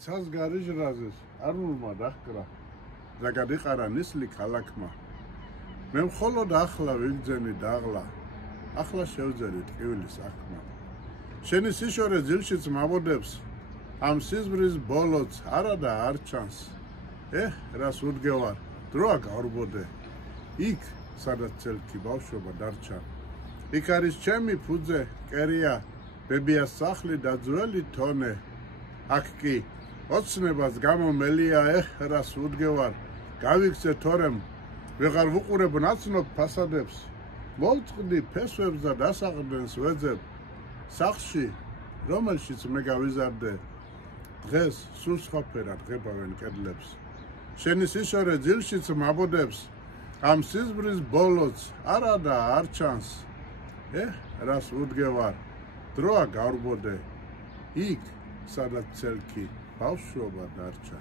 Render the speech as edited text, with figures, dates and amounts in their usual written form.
ცას გარიჟრაზეს არნულმა დაჰკრა და გადიყარა ნისლი ქალაქმა მე მხოლოდ ახლა ვიგძენი დაღლა ახლა შევძელი ტკივილის აქმა შენი სიშორე ძილშიც მაბოდებს ამ სიზმრის ბოლოც არა და არ ჩანს რას უდგევარ დროა გავრბოდე იქ სადაც ცელქი ბავშვობა დარჩა იქ არის ჩემი ფუძე კერია ბებიას სახლი და ძველი თონე აქ კი ოცნებას გამომელია რას უდგევარ გავიქცე თორემ ვეღარ ვუყურებ ნაცნობ ფასადებს მოვწყდი ფესვებს და დასაყრდენს ვეძებ სახლში რომელშიც მე გავიზარდე დღეს სულ სხვაფერად ღებავენ კედლებს შენი სიშორე ძილშიც მაბოდებს ამ სიზმრის ბოლოც არა და არ ჩანს რას უდგევარ დროა გავრბოდე იქ სადაც ცელქი ბავშვობა დარჩა